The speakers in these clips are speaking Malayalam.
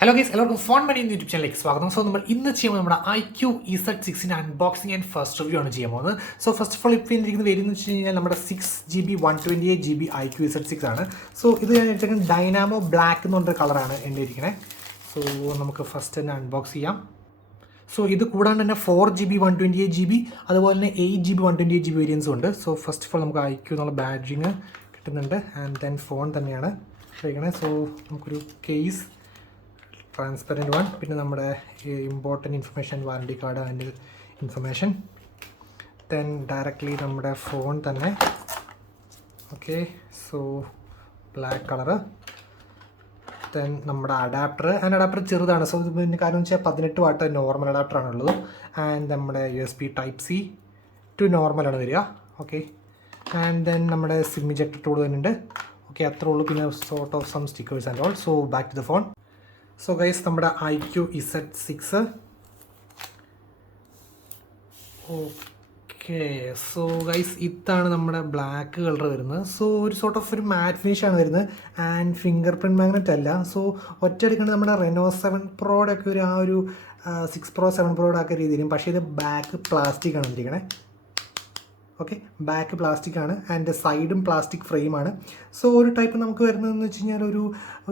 ഹലോ ഗൈസ്, എല്ലാവർക്കും ഫോൺ മണി യൂട്യൂബ് ചാനലിലേക്ക് സ്വാഗതം. സോ നമ്മൾ ഇന്ന് ചെയ്യുമ്പോൾ നമ്മുടെ Iqoo Z6 unboxing and first review ആണ് ചെയ്യാൻ പോകുന്നത്. സോ ഫസ്റ്റ് ഓഫ് ഓൾ ഇപ്പോൾ ഇരിക്കുന്നത് വരുന്നത് വെച്ച് കഴിഞ്ഞാൽ നമ്മുടെ 6GB 128GB Iqoo Z6 ആണ്. സോ ഇത് ഞാൻ എടുത്തേക്കുന്നത് ഡൈനാമോ ബ്ലാക്ക് എന്ന് പറഞ്ഞൊരു കളറാണ് എൻ്റെ ഇരിക്കുന്നത്. സോ നമുക്ക് ഫസ്റ്റ് തന്നെ അൺബോക്സ് ചെയ്യാം. സോ ഇത് കൂടാണ്ട് തന്നെ 4GB 128GB അതുപോലെ തന്നെ 8GB 128GB വേരിയൻസും ഉണ്ട്. സോ ഫസ്റ്റ് ഓഫ് ഓൾ നമുക്ക് Iqoo എന്നുള്ള ബാഡ്ജിങ് കിട്ടുന്നുണ്ട്. ആൻഡ് ദെൻ ഫോൺ തന്നെയാണ് ഇരിക്കുന്നത്. സോ നമുക്കൊരു കേസ് ട്രാൻസ്പെറൻറ്റ് വൺ, പിന്നെ നമ്മുടെ important information, warranty card and information, then directly നമ്മുടെ ഫോൺ തന്നെ. Okay, so black colour, then നമ്മുടെ അഡാപ്റ്റർ. ആൻഡ് അഡാപ്റ്റർ ചെറുതാണ്. സോ ഇതിന് കാരണം വെച്ചാൽ 18 വാട്ട് നോർമൽ അഡാപ്റ്ററാണുള്ളത്. ആൻഡ് നമ്മുടെ USB Type-C ടു നോർമലാണ് വരിക. ഓക്കെ, ആൻഡ് ദെൻ നമ്മുടെ സിം ഇജക്ടർ ടൂൾ തന്നെയുണ്ട്. ഓക്കെ, അത്രേ ഉള്ളൂ. പിന്നെ sort of some stickers and all. So back to the phone. So guys, നമ്മുടെ Iqoo Z6. Okay, so guys ഇതാണ് നമ്മുടെ ബ്ലാക്ക് കളർ വരുന്നത്. സോ ഒരു സോർട്ട് ഓഫ് ഒരു മാറ്റ് ഫിനിഷാണ് വരുന്നത്. ആൻഡ് ഫിംഗർ പ്രിൻറ്റ് മാഗ്നറ്റ് അല്ല. സോ ഒറ്റയടിക്കാണ് നമ്മുടെ Reno 7 Proയുടെ ഒക്കെ ഒരു 6 Pro 7 Proയുടെ ഒക്കെ രീതിയിലും. പക്ഷേ ഇത് ബാക്ക് പ്ലാസ്റ്റിക് ആണ് വന്നിരിക്കണേ. ഓക്കെ, ബാക്ക് പ്ലാസ്റ്റിക് ആണ് ആൻഡ് സൈഡും പ്ലാസ്റ്റിക് ഫ്രെയിമാണ്. സോ ഒരു ടൈപ്പ് നമുക്ക് വരുന്നതെന്ന് വെച്ച് കഴിഞ്ഞാൽ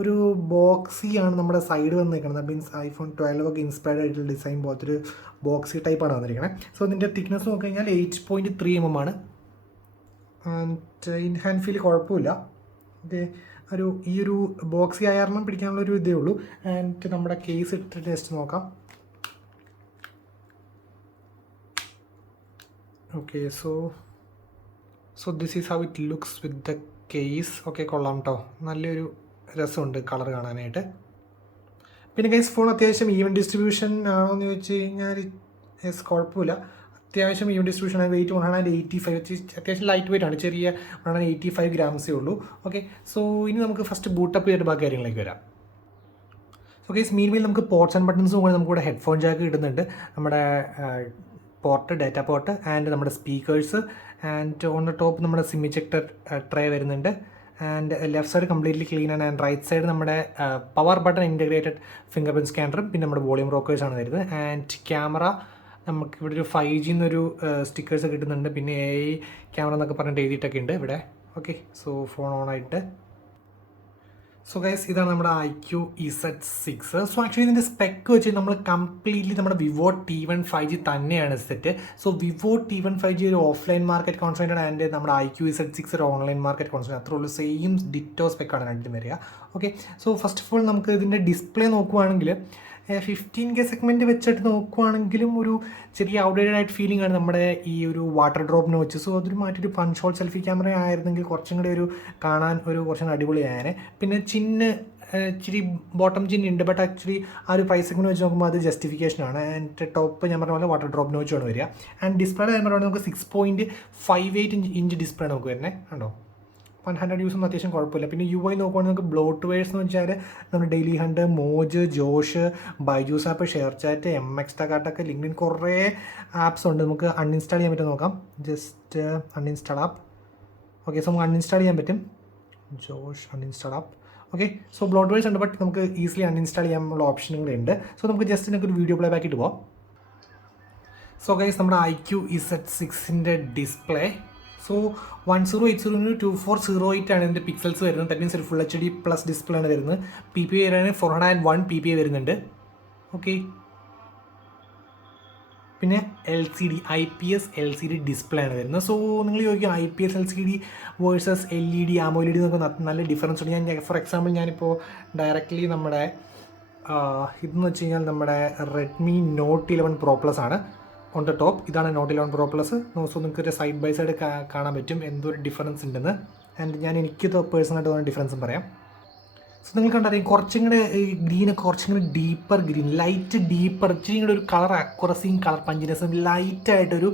ഒരു ബോക്സി ആണ് നമ്മുടെ സൈഡ് വന്നിരിക്കുന്നത്. മീൻസ് iPhone 12 ഒക്കെ ഇൻസ്പയർഡ് ആയിട്ടുള്ള ഡിസൈൻ പോലത്തെ ഒരു ബോക്സി ടൈപ്പാണ് വന്നിരിക്കുന്നത്. സോ ഇതിൻ്റെ തിക്നെസ് നോക്കി കഴിഞ്ഞാൽ 8.3 mm ആണ്. ആൻഡ് ഇൻ ഹാൻഡ് ഫീൽ കുഴപ്പമില്ല. ഓക്കെ, ഈ ഒരു ബോക്സി ആയാരണം പിടിക്കാനുള്ളൊരു ഇതേ ഉള്ളൂ. ആൻഡ് നമ്മുടെ കേസ് ഇട്ടിട്ട് ജസ്റ്റ് നോക്കാം. Okay, so this is how it looks with the case. Okay, കൊള്ളാം കേട്ടോ, നല്ലൊരു രസമുണ്ട് കളർ കാണാനായിട്ട്. പിന്നെ കേസ് ഫോൺ അത്യാവശ്യം ഈവൻ ഡിസ്ട്രിബ്യൂഷൻ ആണോ എന്ന് ചോദിച്ചു കഴിഞ്ഞാൽ യെസ്, കുഴപ്പമില്ല. അത്യാവശ്യം ഈവൻ ഡിസ്ട്രിബ്യൂഷൻ ആണ്. വെയിറ്റ് 185, അത്യാവശ്യം ലൈറ്റ് വെയിറ്റ് ആണ്. ചെറിയ 185 ഗ്രാംസേ ഉള്ളൂ. ഓക്കെ, സോ ഇനി നമുക്ക് ഫസ്റ്റ് ബൂട്ടപ്പ് ചെയ്തിട്ട് ബാക്കി കാര്യങ്ങളിലേക്ക് വരാം. ഓക്കെ, മീൻമേൽ നമുക്ക് പോർട്സ് ആൻഡ് ബട്ടൺസും കൂടെ നമുക്കിവിടെ ഹെഡ്ഫോൺ ജാക്ക് കിട്ടുന്നുണ്ട്. നമ്മുടെ പോർട്ട്, ഡാറ്റ പോർട്ട് ആൻഡ് നമ്മുടെ speakers. And on the top നമ്മുടെ സിം ഇജക്ടർ ട്രേ വരുന്നുണ്ട്. And left side completely clean ആണ്. ആൻഡ് റൈറ്റ് സൈഡ് നമ്മുടെ power button integrated fingerprint സ്കാനറും പിന്നെ നമ്മുടെ വോളിയം റോക്കേഴ്സാണ് വരുന്നത്. ആൻഡ് ക്യാമറ നമുക്ക് ഇവിടെ ഒരു 5G എന്നൊരു സ്റ്റിക്കേഴ്സ് കിട്ടുന്നുണ്ട്. പിന്നെ AI ക്യാമറ എന്നൊക്കെ പറഞ്ഞിട്ട് എഴുതിയിട്ടൊക്കെ ഉണ്ട് ഇവിടെ. ഓക്കെ, സോ ഫോൺ ഓൺ ആയിട്ട്. സോ ഗൈസ്, ഇതാണ് നമ്മുടെ Iqoo Z6. സോ ആക്ച്വലി ഇതിൻ്റെ സ്പെക്ക് വെച്ച് നമ്മൾ കംപ്ലീറ്റ്ലി നമ്മുടെ വിവോ T1 5G തന്നെയാണ് set. So Vivo T1 5G ഒരു ഓഫ്ലൈൻ മാർക്കറ്റ് കോൺസെൻട്രേറ്റഡ് ആൻഡ് നമ്മുടെ Iqoo Z6 ഒരു ഓൺലൈൻ മാർക്കറ്റ് കോൺസെൻട്രേറ്റ്. അത്രേ ഉള്ളൂ. സെയിം ഡിറ്റോ സ്പെക്കാണ് രണ്ടും വരിക. Okay, so first of all നമുക്ക് ഇതിൻ്റെ ഡിസ്പ്ലേ നോക്കുവാണെങ്കിൽ 15K സെഗ്മെൻറ്റ് വെച്ചിട്ട് നോക്കുവാണെങ്കിലും ഒരു ചെറിയ ഔട്ട്ഡേറ്റഡ് ആയിട്ട് ഫീലിംഗ് ആണ് നമ്മുടെ ഈ ഒരു വാട്ടർ ഡ്രോപ്പിനെ വെച്ച്. സോ അതൊരു മാറ്റൊരു പഞ്ച് ഹോൾ സെൽഫി ക്യാമറ ആയിരുന്നെങ്കിൽ കുറച്ചും കൂടി ഒരു കാണാൻ കുറച്ചും കൂടി അടിപൊളിയായനെ. പിന്നെ ഇച്ചിരി ബോട്ടം ചിന്നുണ്ട്. ബട്ട് ആക്ച്വലി ആ ഒരു പ്രൈസ് സെഗ്മെൻറ്റ് വെച്ച് നോക്കുമ്പോൾ അത് ജസ്റ്റിഫിക്കേഷനാണ്. ആൻഡ് ടോപ്പ് ഞാൻ പറഞ്ഞ പോലെ വാട്ടർ ഡ്രോപ്പിനെ വെച്ചാണ് വരിക. ആൻഡ് ഡിസ്പ്ലേയുടെ ഞാൻ പറയുന്നത് നമുക്ക് 6.58 ഇഞ്ച് ഡിസ്പ്ലേ നമുക്ക് വരുന്നത് കണ്ടോ. 100 യൂസ് ഒന്നും അത്യാവശ്യം കുഴപ്പമില്ല. പിന്നെ UI നോക്കുവാണെങ്കിൽ നമുക്ക് ബ്ലോട്ട്വെയർസ് എന്ന് വെച്ചാൽ നമ്മുടെ Dailyhunt, Moj, Josh, Byju's app, ShareChat, MX LinkedIn കുറേ ആപ്സ് ഉണ്ട്. നമുക്ക് അൺഇൻസ്റ്റാൾ ചെയ്യാൻ പറ്റും. നോക്കാം, just uninstall app. Okay, so നമുക്ക് അൺഇൻസ്റ്റാൾ ചെയ്യാൻ പറ്റും. Josh uninstall app. Okay, so bloatwares ഉണ്ട്, ബട്ട് നമുക്ക് ഈസിലി അൺഇൻസ്റ്റാൾ ചെയ്യാനുള്ള ഓപ്ഷനും കൂടെ ഉണ്ട്. സോ നമുക്ക് ജസ്റ്റ് നിങ്ങൾക്ക് ഒരു വീഡിയോ പ്ലേ ബാക്ക് ഇട്ട് പോകാം. സോ ഗൈസ്, നമ്മുടെ Iqoo Z6 ഡിസ്പ്ലേ. സോ 1080 2408 ആണ് ഇതിൻ്റെ പിക്സൽസ് വരുന്നത്. ദാറ്റ് മീൻസ് ഒരു ഫുൾ HD പ്ലസ് ഡിസ്പ്ലേ ആണ് വരുന്നത്. PPI വരാൻ 401 PPI വരുന്നുണ്ട്. ഓക്കെ, പിന്നെ IPS LCD ഡിസ്പ്ലേ ആണ് വരുന്നത്. സോ നിങ്ങൾ ചോദിക്കും IPS LCD versus LED AMOLED എന്നൊക്കെ നല്ല ഡിഫറൻസ് ഉണ്ട്. ഞാൻ ഫോർ എക്സാമ്പിൾ ഞാനിപ്പോൾ ഡയറക്റ്റ്ലി നമ്മുടെ ഇതെന്ന് വെച്ച് കഴിഞ്ഞാൽ നമ്മുടെ Redmi Note 11 Pro Plus ആണ് ഓൺ ദ ടോപ്പ്. ഇതാണ് Note 11 Pro Plus. സോ നിങ്ങൾക്ക് സൈഡ് ബൈ സൈഡ് കാണാൻ പറ്റും എന്തൊരു ഡിഫറൻസ് ഉണ്ടെന്ന്. ആൻഡ് ഞാൻ എനിക്കിത് പേഴ്സണലായിട്ട് തോന്നുന്ന ഡിഫറൻസും പറയാം. സോ നിങ്ങൾ കണ്ടറിയാം കുറച്ചും കൂടെ ഗ്രീനൊക്കെ കുറച്ചും കൂടി ഡീപ്പർ ഗ്രീൻ, ലൈറ്റ് ഡീപ്പർ, ഇച്ചിരി കൂടെ ഒരു കളർ അക്യുറസിയും കളർ പഞ്ചിനെസ്സും ലൈറ്റായിട്ടൊരു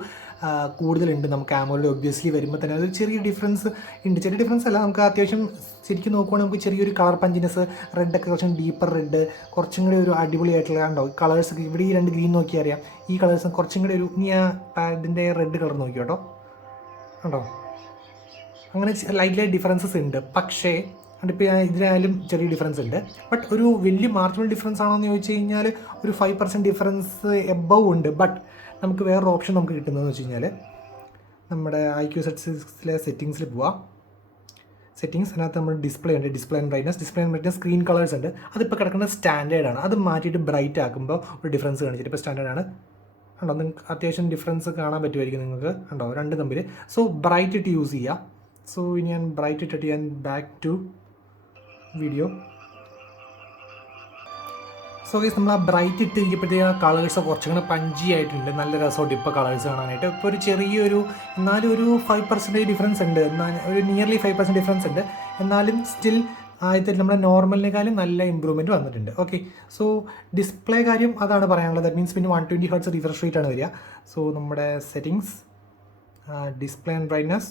കൂടുതലുണ്ട് നമുക്ക് AMOLED ഒബ്വിയസ്ലി വരുമ്പോൾ തന്നെ. അത് ചെറിയ ഡിഫറൻസ് ഉണ്ട്. ചെറിയ ഡിഫറൻസ് അല്ല, നമുക്ക് അത്യാവശ്യം ശരിക്കും നോക്കുവാണെങ്കിൽ നമുക്ക് ചെറിയൊരു കളർ പഞ്ചിനെസ്, റെഡൊക്കെ കുറച്ചും ഡീപ്പർ റെഡ്, കുറച്ചും കൂടി ഒരു അടിപൊളിയായിട്ടുള്ള കണ്ടോ കളേഴ്സ്. ഇവിടെ ഈ രണ്ട് ഗ്രീൻ നോക്കി അറിയാം. ഈ കളേഴ്സ് കുറച്ചും കൂടി ഒരു ഇനി ആ പാഡിൻ്റെ റെഡ് കളർ നോക്കി കേട്ടോ, കണ്ടോ. അങ്ങനെ ലൈറ്റ് ഡിഫറൻസസ് ഉണ്ട്. പക്ഷേ ഇപ്പോൾ ഇതിനായാലും ചെറിയ ഡിഫറൻസ് ഉണ്ട്. ബട്ട് ഒരു വലിയ മാർജിനൽ ഡിഫറൻസ് ആണോ എന്ന് ചോദിച്ചു കഴിഞ്ഞാൽ ഒരു 5% ഡിഫറൻസ് എബവ് ഉണ്ട്. ബട്ട് നമുക്ക് വേറൊരു ഓപ്ഷൻ നമുക്ക് കിട്ടുന്നതെന്ന് വെച്ച് കഴിഞ്ഞാൽ നമ്മുടെ Iqoo Z6 സെറ്റിങ്സിൽ പോവാം. സെറ്റിങ്സ് അതിനകത്ത് നമ്മൾ ഡിസ്പ്ലേ ഉണ്ട്, display and brightness, screen colours ഉണ്ട്. അതിപ്പോൾ കിടക്കുന്ന സ്റ്റാൻഡേർഡാണ്. അത് മാറ്റിയിട്ട് ബ്രൈറ്റ് ആക്കുമ്പോൾ ഒരു ഡിഫറൻസ് കാണിച്ചിട്ട് ഇപ്പോൾ സ്റ്റാൻഡേർഡാണ്. കണ്ടോ, നിങ്ങൾക്ക് അത്യാവശ്യം ഡിഫറൻസ് കാണാൻ പറ്റുമായിരിക്കും നിങ്ങൾക്ക്. കണ്ടോ രണ്ട് തമ്മിൽ. സോ ബ്രൈറ്റ് ഇട്ട് യൂസ് ചെയ്യുക. സോ ഇനി ഞാൻ ബ്രൈറ്റ് ഇട്ടിട്ട് ഞാൻ back to video. So guys നമ്മൾ ആ ബ്രൈറ്റ് ഇട്ട് കഴിഞ്ഞപ്പോഴത്തേക്ക് ആ കളേഴ്സ് കുറച്ചുകൂടെ പഞ്ചി ആയിട്ടുണ്ട്. നല്ല രസമുണ്ട് ഇപ്പോൾ കളേഴ്സ് കാണാനായിട്ട്. ഇപ്പോൾ ഒരു ചെറിയൊരു എന്നാലും ഒരു 5% ഡിഫറൻസ് ഉണ്ട്. ഒരു നിയർലി 5% ഡിഫറൻസ് ഉണ്ട്. എന്നാലും സ്റ്റിൽ ആദ്യത്തെ നമ്മുടെ നോർമലിനേക്കാളും നല്ല ഇമ്പ്രൂവ്മെൻറ്റ് വന്നിട്ടുണ്ട്. ഓക്കെ, സോ ഡിസ്പ്ലേ കാര്യം അതാണ് പറയാനുള്ളത്. ദാറ്റ് മീൻസ് പിന്നെ 120 Hz റിഫ്രഷ് റേറ്റ് ആണ് വരിക. സോ നമ്മുടെ settings, display and brightness,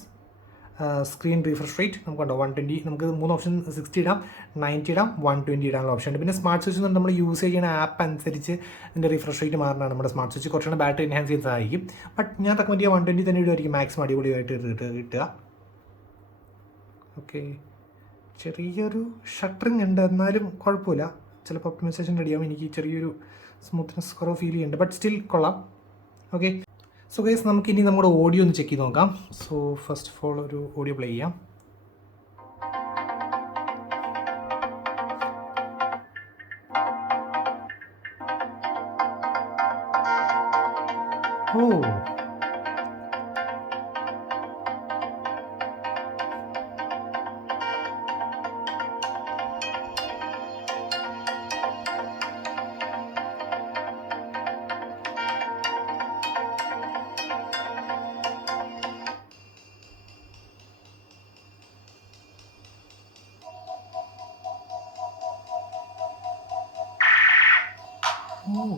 screen refresh rate നമുക്ക് കണ്ടോ 120. നമുക്ക് 3 ഓപ്ഷൻ 60 ഇടാം, 90 ഇടാം, 120 ഇടാനുള്ള ഓപ്ഷൻ ഉണ്ട്. പിന്നെ സ്മാർട്ട് സ്വിച്ച് നമ്മൾ യൂസ് ചെയ്യുന്ന ആപ്പ് അനുസരിച്ച് ഇതിൻ്റെ റിഫ്രഷ് റേറ്റ് മാറുന്നതാണ്. നമ്മുടെ സ്മാർട്ട് സ്വിച്ച് കുറച്ചുകൂടെ ബാറ്ററി എൻഹാൻസ് ചെയ്യാൻ സഹായിക്കും. ബട്ട് ഞാൻ റെക്കമെൻഡ് ചെയ്യുക 120 തന്നെ ഇടുമായിരിക്കും മാക്സിമം അടിപൊളിയായിട്ട് കിട്ടുക. ഓക്കെ, ചെറിയൊരു ഷട്ടറിങ് ഉണ്ട്, എന്നാലും കുഴപ്പമില്ല. ചിലപ്പോൾ ഒപ്റ്റിമൈസേഷൻ റെഡിയാവും. എനിക്ക് ചെറിയൊരു സ്മൂത്ത്നെസ് കുറവ് ഫീൽ ചെയ്യുന്നുണ്ട്, ബട്ട് സ്റ്റിൽ കൊള്ളാം. ഓക്കെ, സോ ഗൈസ് നമുക്കിനി നമ്മുടെ ഓഡിയോ ഒന്ന് ചെക്ക് ചെയ്ത് നോക്കാം. സോ ഫസ്റ്റ് ഓഫ് ഓൾ ഒരു ഓഡിയോ പ്ലേ ചെയ്യാം. ഓ,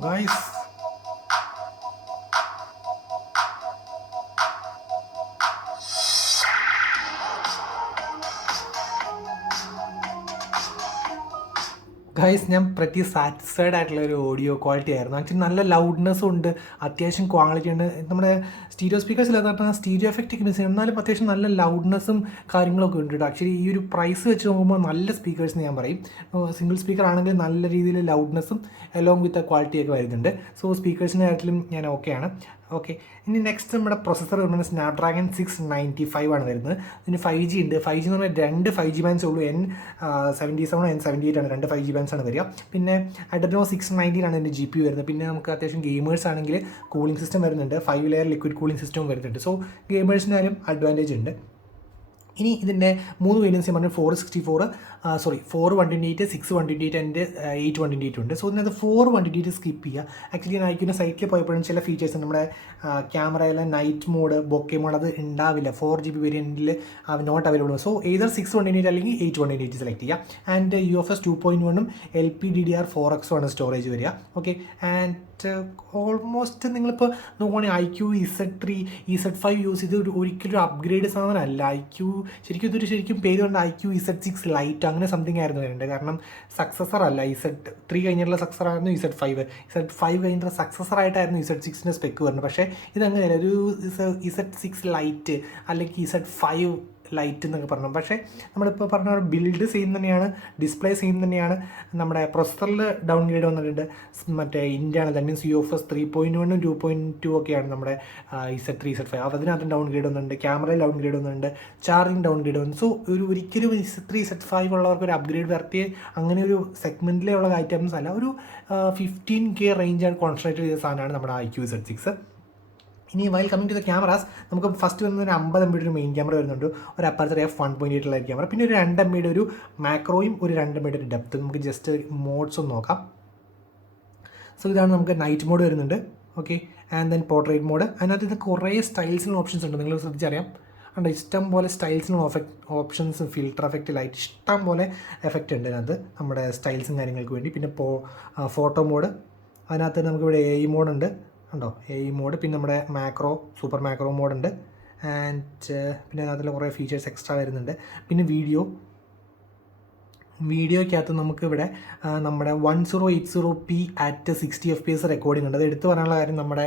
ഗൈസ് ഗൈസ് ഞാൻ പ്രതി സാറ്റിസ്ഫൈഡ് ആയിട്ടുള്ള ഒരു ഓഡിയോ ക്വാളിറ്റി ആയിരുന്നു. ആക്ച്വലി നല്ല ലൗഡ്നെസ്സും ഉണ്ട്, അത്യാവശ്യം ക്വാളിറ്റി ഉണ്ട്. നമ്മുടെ സ്റ്റീരിയോ സ്പീക്കേഴ്സില്ലാത്ത പറഞ്ഞാൽ സ്റ്റീരിയോ എഫക്റ്റ് ഒക്കെ മിസ് ചെയ്യും, എന്നാലും അത്യാവശ്യം നല്ല ലൗഡ്നെസ്സും കാര്യങ്ങളൊക്കെ ഉണ്ട് കേട്ടോ. ആക്ച്വലി ഈ ഒരു പ്രൈസ് വെച്ച് നോക്കുമ്പോൾ നല്ല സ്പീക്കേഴ്സ് ഞാൻ പറയും. സിംഗിൾ സ്പീക്കർ ആണെങ്കിൽ നല്ല രീതിയിൽ ലൗഡ്നെസ്സും എലോങ് വിത്ത് ക്വാളിറ്റിയൊക്കെ വരുന്നുണ്ട്. സോ സ്പീക്കേഴ്സിൻ്റെ കാര്യത്തിലും ഞാൻ ഓക്കെയാണ്. ഓക്കെ, ഇനി നെക്സ്റ്റ് നമ്മുടെ പ്രൊസസ്സർ വരുന്നത് സ്നാപ്ഡ്രാഗൺ 695 ആണ് വരുന്നത്. ഇതിന് 5G ഉണ്ട്. 5G എന്ന് പറഞ്ഞാൽ 2 5G ബാൻഡ്സ് ഉള്ളൂ. N77 N78 ആണ്, 2 5G ബാൻഡ്സ് ആണ് വരിക. പിന്നെ Adreno 690 ആണ് ഇതിൻ്റെ GPU വരുന്നത്. പിന്നെ നമുക്ക് അത്യാവശ്യം ഗെയിമേഴ്സ് ആണെങ്കിൽ കൂളിംഗ് സിസ്റ്റം വരുന്നുണ്ട്, 5 ലെയർ ലിക്വിഡ് കൂളിംഗ് സിസ്റ്റവും വരുന്നുണ്ട്. സോ ഗെയിമേഴ്സിനായാലും അഡ്വാൻറ്റേജ് ഉണ്ട്. ഇനി ഇതിൻ്റെ 3 വേരിയൻസ് ഞാൻ പറഞ്ഞു, 4 128, 6 128 ആൻഡ് 8 128 ഉണ്ട്. സോ ഇതിനകത്ത് 4 128 സ്കിപ്പ് ചെയ്യുക. ആക്ച്വലി ഞാൻ അയക്കുന്ന സൈറ്റിൽ പോയപ്പോഴും ചില ഫീച്ചേഴ്സ് നമ്മുടെ ക്യാമറയിലെ നൈറ്റ് മോഡ്, ബൊക്കെ മോഡ് അത് ഉണ്ടാവില്ല. 4GB വേരിയൻറ്റിൽ നോട്ട് അവൈലബിൾ. സോ ഏതർ 6 128 അല്ലെങ്കിൽ 8 128 സെലക്ട് ചെയ്യുക. ആൻഡ് UFS 2.1 LPDDR4X ആണ് സ്റ്റോറേജ് വരിക. ഓക്കെ, ആൻഡ് ഓൾമോസ്റ്റ് നിങ്ങളിപ്പോൾ നോക്കുകയാണെങ്കിൽ Iqoo Z3 Z5 യൂസ് ചെയ്ത് ഒരിക്കലും ഒരു അപ്ഗ്രേഡ് സാധനമല്ല. Iqoo ശരിക്കും പേര് കൊണ്ട് Iqoo Z6 ലൈറ്റ് അങ്ങനെ സംതിങ് ആയിരുന്നു വരേണ്ടത്. കാരണം സക്സസർ അല്ല, Z3 കഴിഞ്ഞിട്ടുള്ള സക്സസർ ആയിരുന്നു Z5. Z5 കഴിഞ്ഞിട്ടുള്ള സക്സസർ ആയിട്ടായിരുന്നു Z6ൻ്റെ സ്പെക്ക് വരുന്നത്. പക്ഷേ ഇതങ്ങനെയല്ല, ഒരു Z6 ലൈറ്റ് അല്ലെങ്കിൽ Z5 ലൈറ്റ് എന്നൊക്കെ പറഞ്ഞു. പക്ഷേ നമ്മളിപ്പോൾ പറഞ്ഞ ബിൽഡ് സെയിം തന്നെയാണ്, ഡിസ്പ്ലേ സെയിം തന്നെയാണ്. നമ്മുടെ പ്രൊസസ്സറിൽ ഡൗൺഗ്രേഡ് വന്നിട്ടുണ്ട്. മറ്റേ ഇന്ത്യയാണ്, ദാറ്റ് മീൻസ് UFS 3.1 2.2 ഒക്കെയാണ് നമ്മുടെ Z3 Z5. അതിനകത്ത് ഡൗൺഗ്രേഡ് വന്നിട്ടുണ്ട്. ക്യാമറയിൽ ഡൗൺഗ്രേഡ് വന്നിട്ടുണ്ട്, ചാർജിങ് ഡൗൺഗ്രേഡ് വന്നു. സോ ഒരിക്കലും Z3 Z5 ഉള്ളവർക്ക് ഒരു അപ്ഗ്രേഡ് വരുത്തിയ അങ്ങനെ ഒരു സെഗ്മെൻറ്റിലുള്ള ഐറ്റംസ് അല്ല. ഒരു 15K റേഞ്ചാണ് കോൺസെൻട്രേറ്റ് ചെയ്ത സാധനമാണ് നമ്മുടെ Iqoo Z6. ഇനി while coming to the cameras, നമുക്ക് ഫസ്റ്റ് വരുന്ന ഒരു 50 MB ഒരു മെയിൻ ക്യാമറ വരുന്നുണ്ട്, ഒരു അപ്പർച്ചർ f1.8 ഉള്ള ക്യാമറ, പിന്നെ ഒരു 2 MB ഒരു മാക്രോയും ഒരു 2 MB ഒരു ഡെപ്ത്. നമുക്ക് ജസ്റ്റ് മോഡ്സ് ഒന്ന് നോക്കാം. സോ ഇതാണ് നമുക്ക് നൈറ്റ് മോഡ് വരുന്നുണ്ട്. Okay, and then portrait mode. അതിനകത്ത് ഇത് കുറേ സ്റ്റൈൽസിനുള്ള ഓപ്ഷൻസ് ഉണ്ട്, നിങ്ങൾ ശ്രദ്ധിച്ചറിയാം. ഉണ്ട്, ഇഷ്ടം പോലെ സ്റ്റൈൽസിനുള്ള ഓപ്ഷൻസും ഫിൽട്ടർ എഫക്റ്റ്, ലൈറ്റ്, ഇഷ്ടം പോലെ എഫക്റ്റ് ഉണ്ട് അതിനകത്ത് നമ്മുടെ സ്റ്റൈൽസും കാര്യങ്ങൾക്ക് വേണ്ടി. പിന്നെ ഫോട്ടോ മോഡ്, അതിനകത്ത് നമുക്കിവിടെ AI മോഡുണ്ട് ഉണ്ടോ, AI മോഡ്. പിന്നെ നമ്മുടെ സൂപ്പർ മാക്രോ മോഡുണ്ട്. ആൻഡ് പിന്നെ അതിൽ കുറേ ഫീച്ചേഴ്സ് എക്സ്ട്രാ വരുന്നുണ്ട്. പിന്നെ വീഡിയോയ്ക്കകത്ത് നമുക്കിവിടെ നമ്മുടെ 1080p at 60 FPS റെക്കോർഡിംഗ് ഉണ്ട്. അത് എടുത്തു പറയാനുള്ള കാര്യം, നമ്മുടെ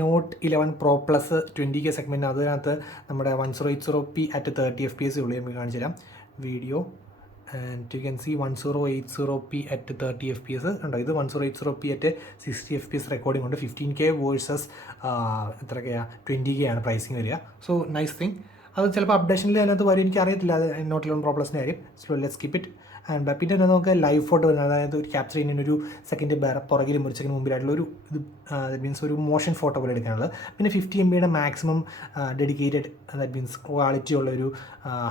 Note 11 Pro Plus 20K segment അതിനകത്ത് നമ്മുടെ 1080p at 30 FPS ഉള്ളൂ. നമുക്ക് കാണിച്ചു തരാം video. And you can see 1080p at 30 FPS ഉണ്ടോ. ഇത് 1080p at 60 FPS റെക്കോർഡിംഗ് ഉണ്ട്. 15K വേഴ്സസ് എത്രയൊക്കെയാണ് 20K ആണ് പ്രൈസിങ് വരിക. So nice thing. അത് ചിലപ്പോൾ അപ്ഡേഷനിൽ അതിനകത്ത് വരും, എനിക്ക് അറിയത്തില്ല അത് നോട്ടിലുള്ള പ്രോബ്ലംസിൻ്റെ കാര്യം. So let's keep it. And പിന്നെ നമുക്ക് ലൈവ് ഫോട്ടോ വരുന്നത്, അതായത് ഒരു ക്യാപ്ചർ ചെയ്യുന്നതിന് ഒരു സെക്കൻഡ് പുറകിലും ഒരു സെക്കൻഡ് മുമ്പിലായിട്ടുള്ള ഒരു ഇത് മീൻസ് ഒരു മോഷൻ ഫോട്ടോ പോലെ എടുക്കാനുള്ളത്. പിന്നെ 50 MB maximum dedicated that means quality ഉള്ളൊരു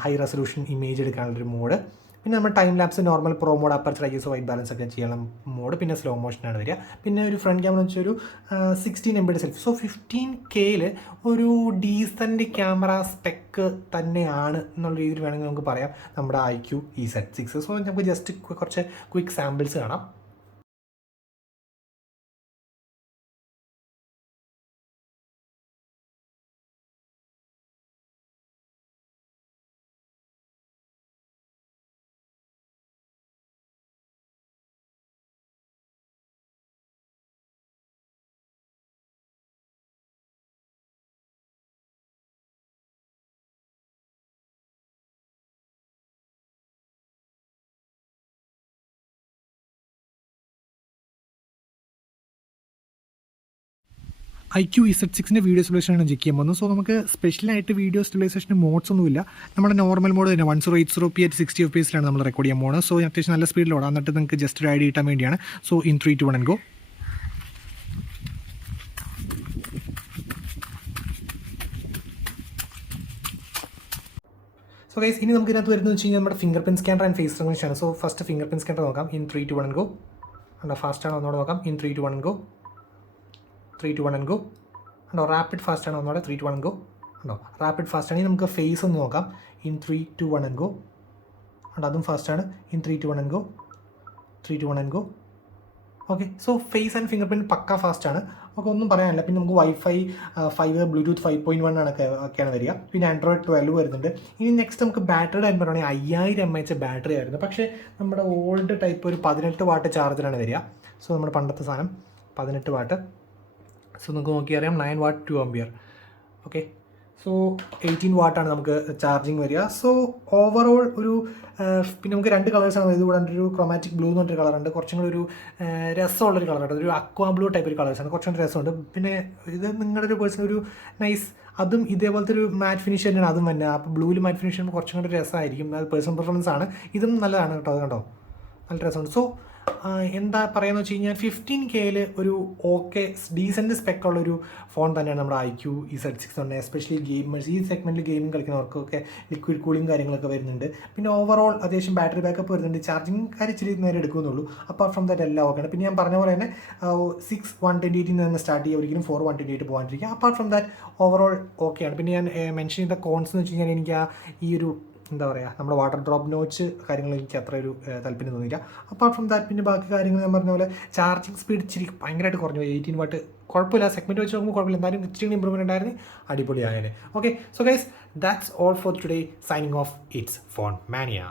ഹൈ റെസൊല്യൂഷൻ ഇമേജ് എടുക്കാനുള്ളൊരു മോഡ്. പിന്നെ നമ്മൾ time lapse normal pro mode, aperture ISO white balance ഒക്കെ ചെയ്യണം മോഡ്. പിന്നെ സ്ലോ മോഷനാണ് വരിക. പിന്നെ ഒരു ഫ്രണ്ട് ക്യാമറ വെച്ചാൽ ഒരു 16 MB സെൽഫി. സോ 15K ഒരു ഡീസൻറ്റ് ക്യാമറ സ്പെക്ക് തന്നെയാണ് എന്നുള്ള രീതിയിൽ വേണമെങ്കിൽ നമുക്ക് പറയാം നമ്മുടെ Iqoo Z6. സോ നമുക്ക് ജസ്റ്റ് കുറച്ച് ക്വിക്ക് സാമ്പിൾസ് കാണാം. Iqoo Z6 വീഡിയോ സ്റ്റെബിലൈസേഷനാണ് ചെക്ക് ചെയ്യാൻ പോകുന്നത്. സോ നമുക്ക് സ്പെഷ്യലായിട്ട് വീഡിയോ സ്റ്റെബിലൈസേഷന് മോഡ്സ് ഒന്നുമില്ല. നമ്മുടെ നോർമൽ മോഡ് തന്നെ 1080p at 60 FPS നമ്മൾ റെക്കോർഡ് ചെയ്യാൻ പോകുന്നത്. സോ അത്യാവശ്യം നല്ല സ്പീഡിലോടാം. എന്നിട്ട് നിങ്ങൾക്ക് ജസ്റ്റ് ഒരു ഐഡിയ കിട്ടാൻ വേണ്ടിയാണ്. So in 3, 2, 1 and go. So guys, ഇനി നമുക്ക് ഇതിനകത്ത് വരുന്നത് വെച്ച് കഴിഞ്ഞാൽ നമ്മുടെ fingerprint scanner and face recognition ആണ്. So first fingerprint scanner നോക്കാം. In 3, 2, 1 and go. ഉണ്ടോ ഫാസ്റ്റ് ആണ്, ഒന്നുകൂടെ നോക്കാം. In 3, 2, 1 and go. 3, 2, 1 and go. ഉണ്ടോ റാപ്പിഡ് ഫാസ്റ്റ് ആണ്, ഒന്നുകൂടെ 3, 2, 1 and go. ഉണ്ടോ റാപ്പിഡ് ഫാസ്റ്റ് ആണെങ്കിൽ നമുക്ക് ഫേസ് ഒന്ന് നോക്കാം. In 3, 2, 1 and go. ഉണ്ടോ അതും ഫാസ്റ്റ് ആണ്. In 3, 2, 1 and go. 3, 2, 1 and go. Okay, so face and fingerprint പക്ക ഫാസ്റ്റ് ആണ്. ഓക്കെ, ഒന്നും പറയാനില്ല. പിന്നെ നമുക്ക് വൈഫൈ 5, ബ്ലൂടൂത്ത് 5.1 ഒക്കെയാണ് വരിക. പിന്നെ ആൻഡ്രോയിഡ് 12 വരുന്നുണ്ട്. ഇനി നെക്സ്റ്റ് നമുക്ക് ബാറ്ററിയുടെ കാര്യം പറയുകയാണെങ്കിൽ 5000 mAh ബാറ്ററി ആയിരുന്നു. പക്ഷേ നമ്മുടെ ഓൾഡ് ടൈപ്പ് ഒരു 18 വാട്ട് ചാർജറാണ് വരിക. സോ നമ്മുടെ പണ്ടത്തെ സാധനം 18 വാട്ട്. സോ നമുക്ക് നോക്കിയറിയാം 9 വാട്ട് 2 ആമ്പിയർ. ഓക്കെ, സോ 18 വാട്ടാണ് നമുക്ക് ചാർജിങ് വരിക. സോ ഓവറോൾ ഒരു പിന്നെ നമുക്ക് 2 കളേഴ്സാണ് ഇത്. കൂടെ ഒരു ക്രോമാറ്റിക് ബ്ലൂ എന്ന് പറഞ്ഞൊരു കളറുണ്ട്. കുറച്ചും കൂടി ഒരു രസമുള്ളൊരു കളറുണ്ട്. ഒരു അക്വാ ബ്ലൂ ടൈപ്പ് ഒരു കളേഴ്സാണ്. കുറച്ചും കൂടി രസമുണ്ട്. പിന്നെ ഇത് നിങ്ങളുടെ ഒരു പേഴ്സൺ ഒരു നൈസ്, അതും ഇതേപോലത്തെ ഒരു മാറ്റ് ഫിനിഷ് തന്നെയാണ് അതും തന്നെ. അപ്പോൾ ബ്ലൂവിൽ മാറ്റ് ഫിനിഷ് ചെയ്യുമ്പോൾ കുറച്ചും കൂടി രസമായിരിക്കും. അത് പേഴ്സണൽ പ്രിഫറൻസ് ആണ്. ഇതും നല്ലതാണ് കേട്ടോ. അത് കണ്ടോ, നല്ല രസമുണ്ട്. സോ എന്താ പറയുക വെച്ച് കഴിഞ്ഞാൽ 15K ഒരു ഓക്കെ ഡീസൻറ്റ് സ്പെക്കുള്ളൊരു ഫോൺ തന്നെയാണ് നമ്മുടെ Iqoo Z6 ഉണ്ട്. എസ്പെഷ്യലി ഗെയിമേഴ്സ്, ഈ സെഗ്മെൻറ്റിൽ ഗെയിമിംഗ് കളിക്കുന്നവർക്കൊക്കെ ലിക്വിഡ് കൂളിംഗ് കാര്യങ്ങളൊക്കെ വരുന്നുണ്ട്. പിന്നെ ഓവറോൾ അത്യാവശ്യം ബാറ്ററി ബാക്കപ്പ് വരുന്നുണ്ട്. ചാർജിങ് കാര്യം ഇച്ചിരി നേരം എടുക്കുന്നുള്ളൂ. അപ്പാർട്ട് ഫ്രം ദാറ്റ് എല്ലാം ഓക്കെയാണ്. പിന്നെ ഞാൻ പറഞ്ഞ പോലെ തന്നെ 6 128 നിന്ന് സ്റ്റാർട്ട് ചെയ്യുക, ഒരിക്കലും 4 128 പോകാണ്ടിരിക്കുക. അപ്പാർട്ട് ഫ്രം ദാറ്റ് ഓവറോൾ ഓക്കെയാണ്. പിന്നെ ഞാൻ മെൻഷൻ ചെയ്ത കോൺസ് എന്ന് വെച്ച് കഴിഞ്ഞാൽ എനിക്ക് ഈ ഒരു എന്താ പറയുക, നമ്മുടെ വാട്ടർ ഡ്രോപ്പ് നോച്ച് കാര്യങ്ങൾ എനിക്ക് അത്ര ഒരു താല്പര്യം തോന്നിയില്ല. അപ്പാർട്ട് ഫ്രം ദാറ്റ് പിന്നെ ബാക്കി കാര്യങ്ങൾ ഞാൻ പറഞ്ഞ പോലെ ചാർജിങ് സ്പീഡ് ഇച്ചിരി ഭയങ്കരമായിട്ട് കുറഞ്ഞു. 18 വാട്ട് കുഴപ്പമില്ല, സെഗ്മെൻറ്റ് വെച്ച് നോക്കുമ്പോൾ കുഴപ്പമില്ല. എന്തായാലും ഇച്ചിരി ഇമ്പ്രൂവ്മെൻറ്റ് ഉണ്ടായിരുന്നു, അടിപൊളിയായേനെ. Okay, so guys, that's all for today. Signing off, it's Phone മാനിയ.